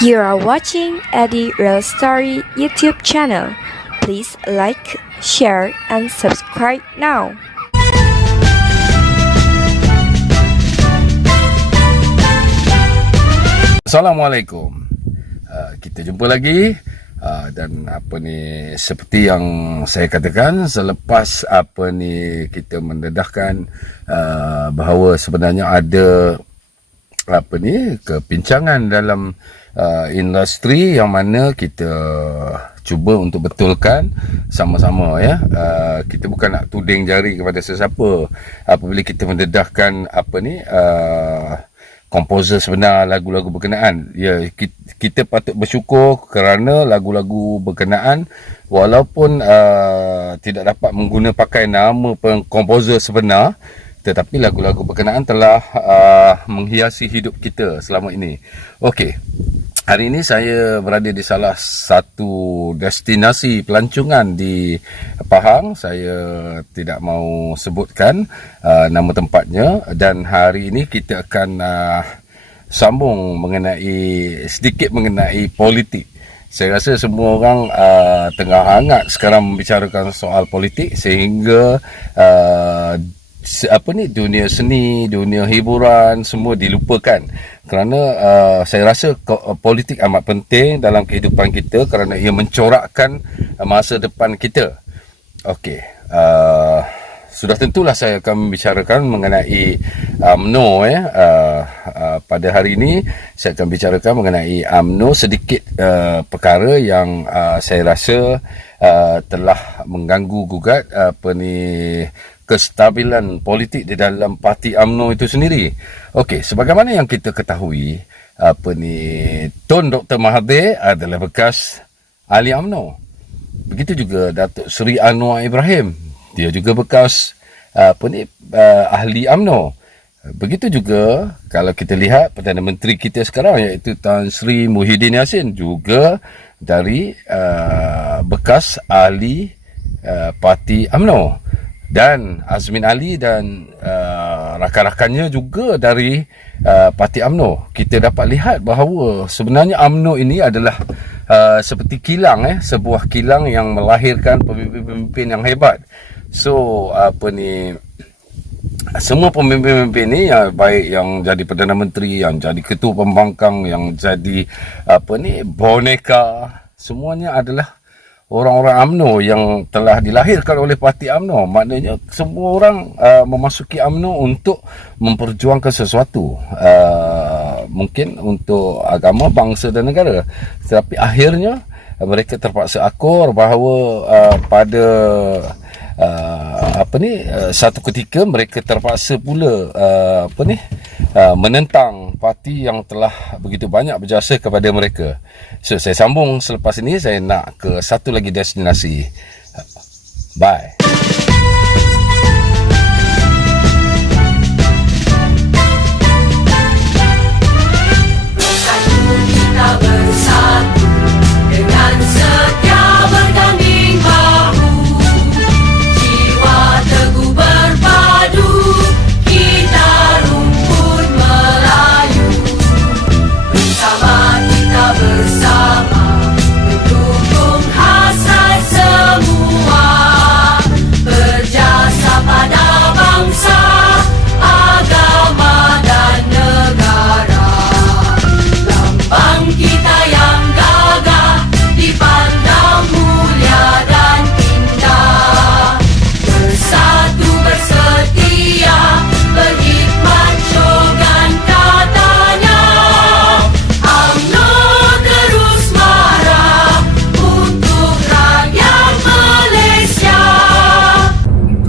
You are watching Eddie Real Story YouTube channel. Please like, share, and subscribe now. Assalamualaikum. Kita jumpa lagi dan seperti yang saya katakan selepas kita mendedahkan bahawa sebenarnya ada kepincangan dalam industri yang mana kita cuba untuk betulkan sama-sama ya. Kita bukan nak tuding jari kepada sesiapa apabila kita mendedahkan komposer sebenar lagu-lagu berkenaan. Ya, kita patut bersyukur kerana lagu-lagu berkenaan walaupun tidak dapat pakai nama komposer sebenar, tetapi lagu-lagu berkenaan telah menghiasi hidup kita selama ini. Okey. Hari ini saya berada di salah satu destinasi pelancongan di Pahang. Saya tidak mau sebutkan nama tempatnya, dan hari ini kita akan sambung sedikit mengenai politik. Saya rasa semua orang tengah hangat sekarang membicarakan soal politik sehingga dunia seni, dunia hiburan semua dilupakan. Kerana saya rasa politik amat penting dalam kehidupan kita kerana ia mencorakkan masa depan kita. Okey, sudah tentulah saya akan membicarakan mengenai UMNO pada hari ini saya akan bicarakan mengenai UMNO, sedikit perkara yang saya rasa telah mengganggu gugat kestabilan politik di dalam parti UMNO itu sendiri. Okey, sebagaimana yang kita ketahui, Tun Dr. Mahathir adalah bekas ahli UMNO. Begitu juga Datuk Seri Anwar Ibrahim, dia juga bekas ahli UMNO. Begitu juga kalau kita lihat Perdana Menteri kita sekarang iaitu Tan Sri Muhyiddin Yassin, juga dari bekas ahli parti UMNO. Dan Azmin Ali dan rakan-rakannya juga dari parti UMNO. Kita dapat lihat bahawa sebenarnya UMNO ini adalah seperti kilang, sebuah kilang yang melahirkan pemimpin-pemimpin yang hebat. So semua pemimpin-pemimpin ini, baik yang jadi Perdana Menteri, yang jadi Ketua Pembangkang, yang jadi boneka, semuanya adalah orang-orang UMNO yang telah dilahirkan oleh parti UMNO. Maknanya semua orang memasuki UMNO untuk memperjuangkan sesuatu, mungkin untuk agama, bangsa dan negara. Tetapi akhirnya mereka terpaksa akur bahawa pada satu ketika mereka terpaksa pula menentang parti yang telah begitu banyak berjasa kepada mereka. So, saya sambung selepas ini. Saya nak ke satu lagi destinasi. Bye.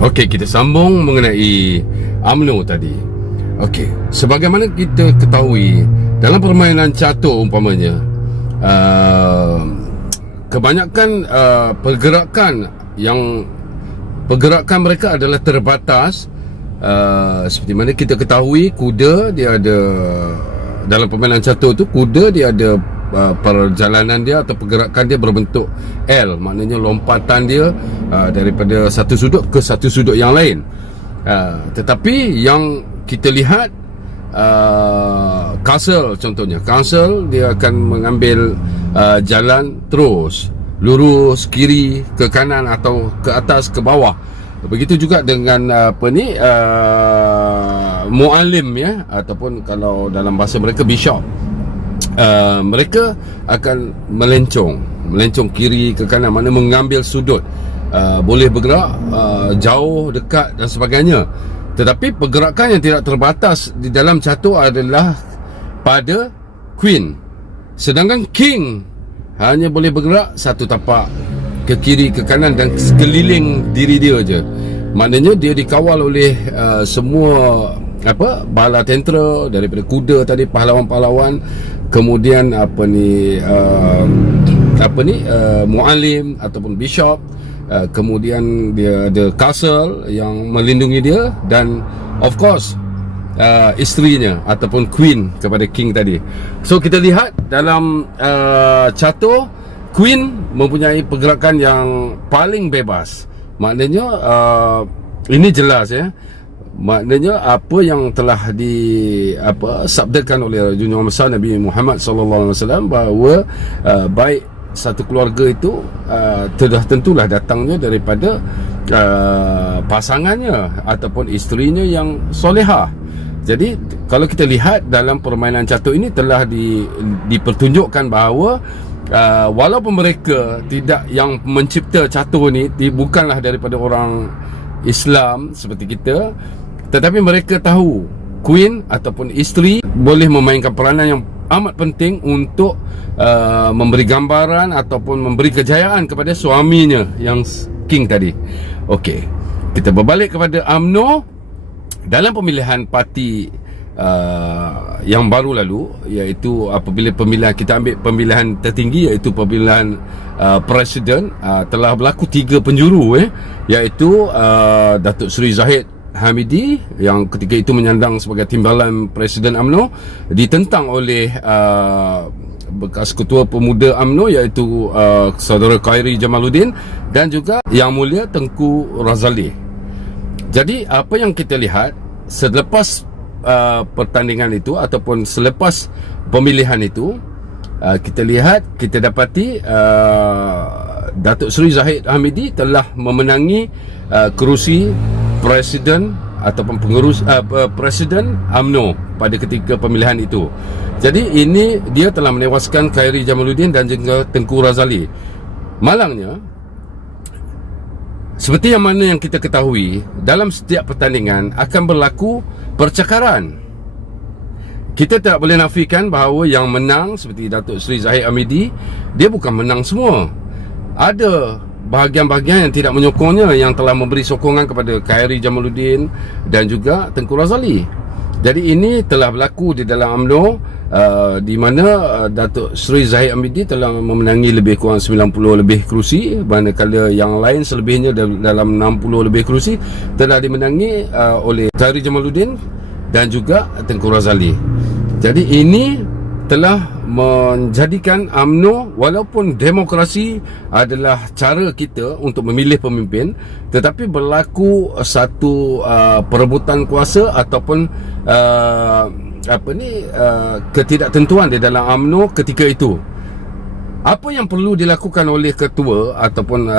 Okey, kita sambung mengenai UMNO tadi. Okey, sebagaimana kita ketahui dalam permainan catur umpamanya, kebanyakan pergerakan mereka adalah terbatas. Seperti mana kita ketahui, kuda dia ada dalam permainan catur tu, kuda dia ada perjalanan dia atau pergerakan dia berbentuk L, maknanya lompatan dia daripada satu sudut ke satu sudut yang lain. Tetapi yang kita lihat Council contohnya, Council dia akan mengambil jalan terus lurus kiri ke kanan atau ke atas ke bawah. Begitu juga dengan muallim ya, ataupun kalau dalam bahasa mereka bishop. Mereka akan melencong kiri ke kanan, mana mengambil sudut, boleh bergerak jauh, dekat dan sebagainya. Tetapi pergerakan yang tidak terbatas di dalam catur adalah pada Queen. Sedangkan King hanya boleh bergerak satu tapak ke kiri ke kanan dan sekeliling diri dia je. Maknanya dia dikawal oleh semua bala tentera daripada kuda tadi, pahlawan-pahlawan, kemudian muallim ataupun bishop, kemudian dia ada castle yang melindungi dia, dan of course isterinya ataupun queen kepada king tadi. So kita lihat dalam catur, queen mempunyai pergerakan yang paling bebas. Maknanya ini jelas ya. Maknanya apa yang telah sabdakan oleh junjungan besar Nabi Muhammad sallallahu alaihi wasallam, bahawa baik satu keluarga itu sudah tentulah datangnya daripada pasangannya ataupun isterinya yang solehah. Jadi kalau kita lihat dalam permainan catur ini telah dipertunjukkan bahawa walaupun mereka tidak yang mencipta catur ni bukanlah daripada orang Islam seperti kita, tetapi mereka tahu queen ataupun isteri boleh memainkan peranan yang amat penting untuk memberi gambaran ataupun memberi kejayaan kepada suaminya yang king tadi. Okey, kita berbalik kepada UMNO dalam pemilihan parti yang baru lalu, iaitu apabila pemilihan, kita ambil pemilihan tertinggi iaitu pemilihan presiden, telah berlaku 3 penjuru iaitu Datuk Seri Zahid Hamidi yang ketika itu menyandang sebagai timbalan Presiden UMNO, ditentang oleh bekas Ketua Pemuda UMNO iaitu Saudara Khairi Jamaluddin dan juga Yang Mulia Tengku Razali. Jadi apa yang kita lihat selepas pertandingan itu ataupun selepas pemilihan itu, kita dapati Datuk Seri Zahid Hamidi telah memenangi kerusi Presiden ataupun pengurus Presiden UMNO pada ketika pemilihan itu. Jadi ini dia telah menewaskan Khairi Jamaluddin dan juga Tengku Razali. Malangnya, seperti yang mana yang kita ketahui, dalam setiap pertandingan akan berlaku percakaran. Kita tak boleh nafikan bahawa yang menang seperti Datuk Seri Zahid Hamidi, dia bukan menang semua. Ada bahagian-bahagian yang tidak menyokongnya, yang telah memberi sokongan kepada Khairi Jamaluddin dan juga Tengku Razali. Jadi ini telah berlaku di dalam UMNO, di mana Datuk Seri Zahid Hamidi telah memenangi lebih kurang 90 lebih kerusi, manakala yang lain selebihnya dalam 60 lebih kerusi telah dimenangi oleh Khairi Jamaluddin dan juga Tengku Razali. Jadi ini telah menjadikan UMNO, walaupun demokrasi adalah cara kita untuk memilih pemimpin, tetapi berlaku satu perebutan kuasa ataupun ketidaktentuan di dalam UMNO ketika itu. Apa yang perlu dilakukan oleh ketua ataupun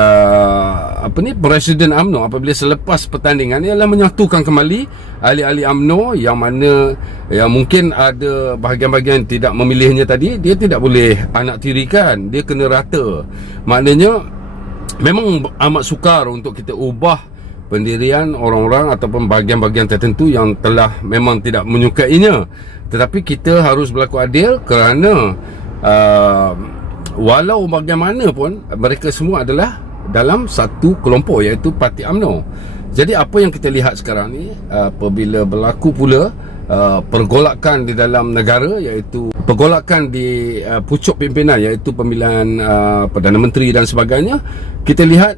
Presiden UMNO apabila selepas pertandingan ialah menyatukan kembali ahli-ahli UMNO yang mana mungkin ada bahagian-bahagian tidak memilihnya tadi. Dia tidak boleh anak tirikan, dia kena rata. Maknanya memang amat sukar untuk kita ubah pendirian orang-orang ataupun bahagian-bahagian tertentu yang telah memang tidak menyukainya. Tetapi kita harus berlaku adil kerana walau bagaimanapun mereka semua adalah dalam satu kelompok iaitu Parti UMNO. Jadi apa yang kita lihat sekarang ni, apabila berlaku pula pergolakan di dalam negara, iaitu pergolakan di pucuk pimpinan iaitu pemilihan Perdana Menteri dan sebagainya, kita lihat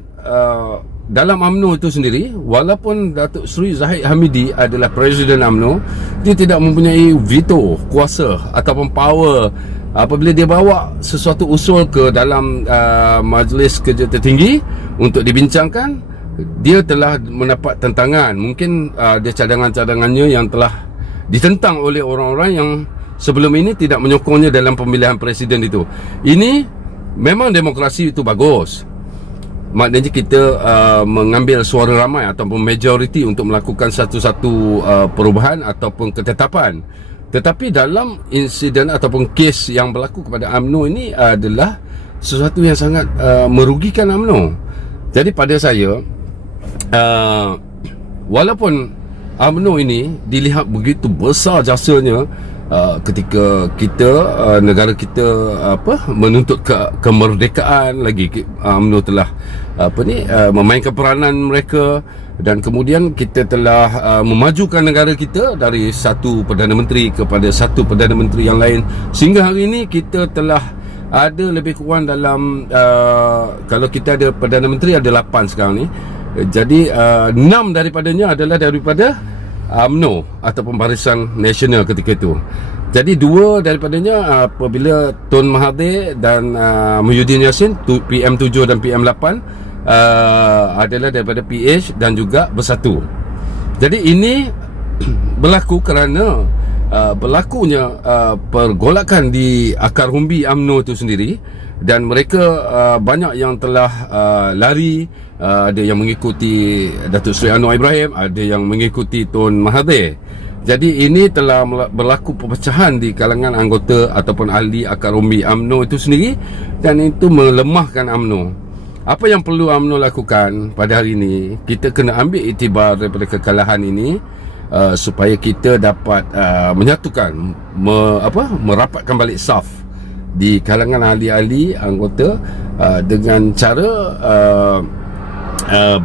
dalam UMNO itu sendiri, walaupun Datuk Seri Zahid Hamidi adalah Presiden UMNO, dia tidak mempunyai veto, kuasa ataupun power. Apabila dia bawa sesuatu usul ke dalam majlis kerja tertinggi untuk dibincangkan, dia telah mendapat tentangan. Mungkin ada cadangan-cadangannya yang telah ditentang oleh orang-orang yang sebelum ini tidak menyokongnya dalam pemilihan presiden itu. Ini memang demokrasi itu bagus. Maknanya kita mengambil suara ramai ataupun majoriti untuk melakukan satu-satu perubahan ataupun ketetapan. Tetapi dalam insiden ataupun kes yang berlaku kepada UMNO ini adalah sesuatu yang sangat merugikan UMNO. Jadi pada saya, walaupun UMNO ini dilihat begitu besar jasanya ketika kita negara kita menuntut kemerdekaan lagi, UMNO telah memainkan peranan mereka, dan kemudian kita telah memajukan negara kita dari satu Perdana Menteri kepada satu Perdana Menteri yang lain, sehingga hari ini kita telah ada lebih kurang dalam kalau kita ada Perdana Menteri ada 8 sekarang ni. Jadi 6 daripadanya adalah daripada UMNO ataupun Barisan Nasional ketika itu. Jadi 2 daripadanya apabila Tun Mahathir dan Muhyiddin Yassin, PM7 dan PM8 adalah daripada PH dan juga Bersatu. Jadi ini berlaku kerana berlakunya pergolakan di akar umbi UMNO itu sendiri, dan mereka banyak yang telah lari. Ada yang mengikuti Datuk Seri Anwar Ibrahim, ada yang mengikuti Tun Mahathir. Jadi ini telah berlaku perpecahan di kalangan anggota ataupun ahli akar umbi UMNO itu sendiri, dan itu melemahkan UMNO. Apa yang perlu UMNO lakukan pada hari ini, kita kena ambil iktibar daripada kekalahan ini, supaya kita dapat menyatukan, merapatkan balik saf di kalangan ahli-ahli anggota dengan cara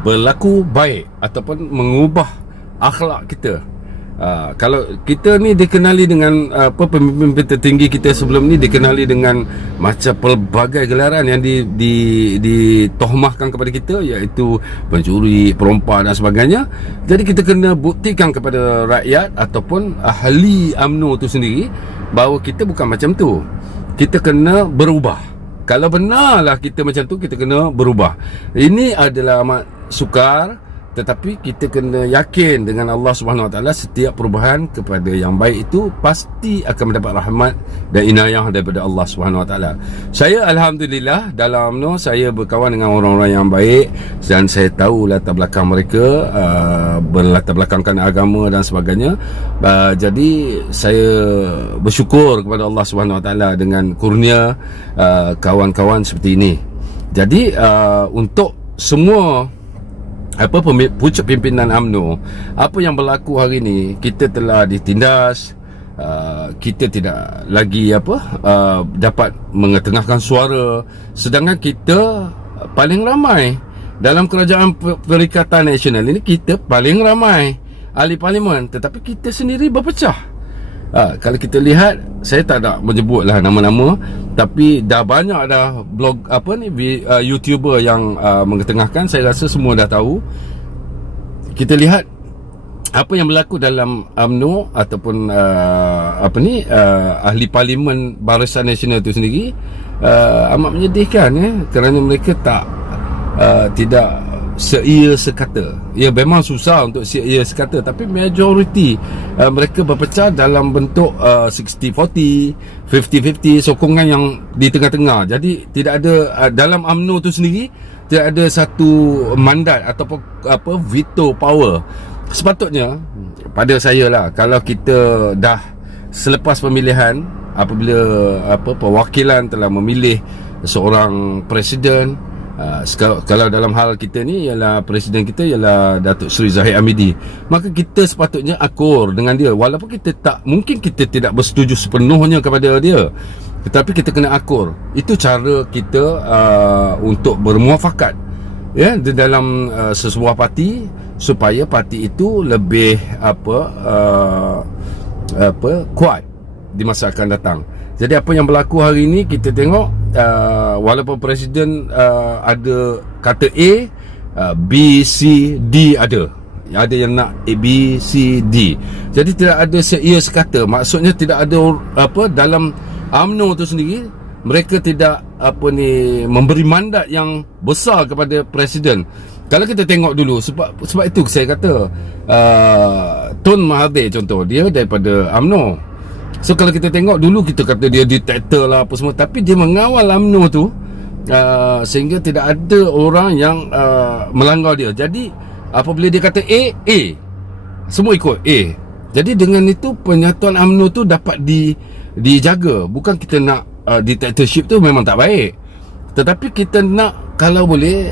berlaku baik ataupun mengubah akhlak kita. Kalau kita ni dikenali dengan pemimpin tertinggi kita sebelum ni dikenali dengan macam pelbagai gelaran yang ditohmahkan kepada kita, iaitu pencuri, perompak dan sebagainya. Jadi kita kena buktikan kepada rakyat ataupun ahli UMNO tu sendiri bahawa kita bukan macam tu. Kita kena berubah. Kalau benarlah kita macam tu, kita kena berubah. Ini adalah amat sukar, tetapi kita kena yakin dengan Allah Subhanahu Wa Taala, setiap perubahan kepada yang baik itu pasti akan mendapat rahmat dan inayah daripada Allah Subhanahu Wa Taala. Saya alhamdulillah dalam UMNO saya berkawan dengan orang-orang yang baik, dan saya tahu latar belakang mereka, berlatar belakangkan agama dan sebagainya. Jadi saya bersyukur kepada Allah Subhanahu Wa Taala dengan kurnia kawan-kawan seperti ini. Jadi untuk semua pucuk pimpinan UMNO, apa yang berlaku hari ini, kita telah ditindas, kita tidak lagi dapat mengetengahkan suara, sedangkan kita paling ramai dalam kerajaan Perikatan Nasional ini. Kita paling ramai ahli parlimen, tetapi kita sendiri berpecah. Kalau kita lihat, saya tak nak menyebutlah nama-nama, tapi dah banyak dah blog YouTuber yang mengetengahkan. Saya rasa semua dah tahu. Kita lihat apa yang berlaku dalam UMNO ataupun ahli parlimen Barisan Nasional itu sendiri, amat menyedihkan, kerana mereka tidak seia sekata. Ya, memang susah untuk seia sekata, tapi majoriti mereka berpecah dalam bentuk 60-40, 50-50, sokongan yang di tengah-tengah. Jadi tidak ada dalam UMNO tu sendiri, tidak ada satu mandat ataupun veto power. Sepatutnya pada saya lah, kalau kita dah selepas pemilihan, apabila perwakilan telah memilih seorang presiden, kalau dalam hal kita ni ialah presiden kita ialah Datuk Seri Zahid Hamidi, maka kita sepatutnya akur dengan dia. Walaupun kita tidak bersetuju sepenuhnya kepada dia, tetapi kita kena akur. Itu cara kita untuk bermuafakat di dalam sesebuah parti, supaya parti itu lebih kuat di masa akan datang. Jadi apa yang berlaku hari ini, kita tengok walaupun presiden ada kata A, B, C, D ada yang nak A, B, C, D. Jadi tidak ada seia sekata. Maksudnya tidak ada dalam UMNO tu sendiri, mereka tidak memberi mandat yang besar kepada presiden. Kalau kita tengok dulu, sebab itu saya kata Tun Mahathir contoh, dia daripada UMNO. So kalau kita tengok dulu, kita kata dia diktator lah apa semua, tapi dia mengawal UMNO tu sehingga tidak ada orang yang melanggar dia. Jadi apabila dia kata A, semua ikut A. Jadi dengan itu penyatuan UMNO tu dapat dijaga. Bukan kita nak dictatorship tu memang tak baik, tetapi kita nak, kalau boleh,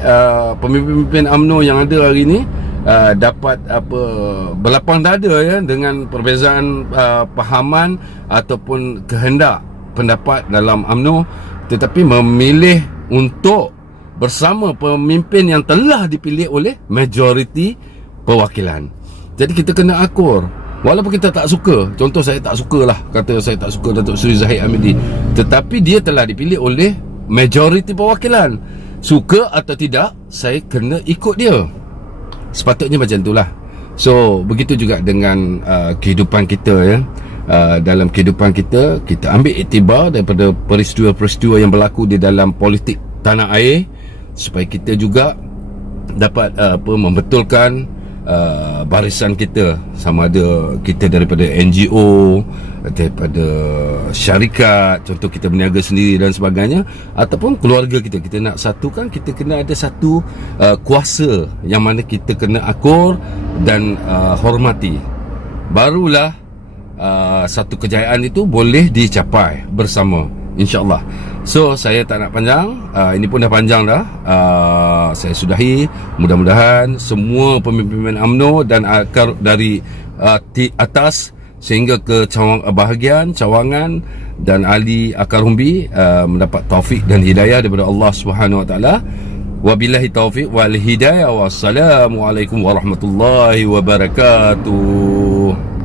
pemimpin-pemimpin UMNO yang ada hari ni dapat berlapang dada ya, dengan perbezaan pahaman ataupun kehendak pendapat dalam UMNO, tetapi memilih untuk bersama pemimpin yang telah dipilih oleh majoriti perwakilan. Jadi kita kena akur. Walaupun kita tak suka, contoh saya tak suka lah, kata saya tak suka Datuk Seri Zahid Hamidi, tetapi dia telah dipilih oleh majoriti perwakilan. Suka atau tidak, saya kena ikut dia. Sepatutnya macam itulah. So begitu juga dengan kehidupan kita ya. Dalam kehidupan kita, kita ambil iktibar daripada peristiwa-peristiwa yang berlaku di dalam politik tanah air, supaya kita juga dapat membetulkan barisan kita, sama ada kita daripada NGO, daripada syarikat, contoh kita berniaga sendiri dan sebagainya, ataupun keluarga kita. Kita nak satukan, kita kena ada satu kuasa yang mana kita kena akur dan hormati. Barulah satu kejayaan itu boleh dicapai bersama, insya-Allah. So saya tak nak panjang, ini pun dah panjang dah. Saya sudahi. Mudah-mudahan semua pemimpin UMNO dan akar dari atas sehingga ke bahagian cawangan dan ahli akar umbi mendapat taufik dan hidayah daripada Allah Subhanahu Wa Taala. Wabillahi taufik wal hidayah. Wassalamualaikum warahmatullahi wabarakatuh.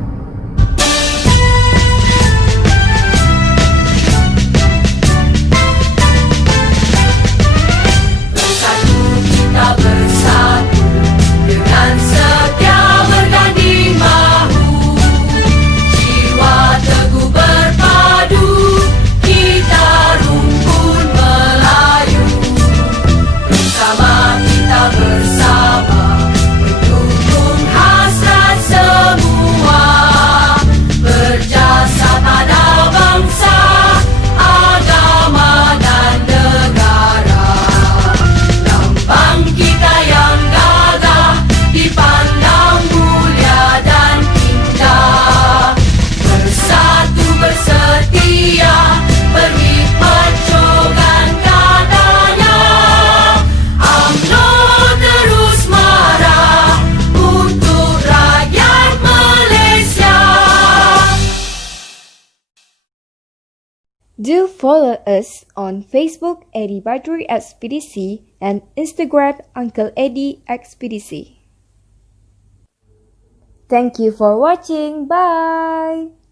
Do follow us on Facebook Eddie Badrui Expedisi and Instagram Uncle Eddie Expedisi. Thank you for watching. Bye.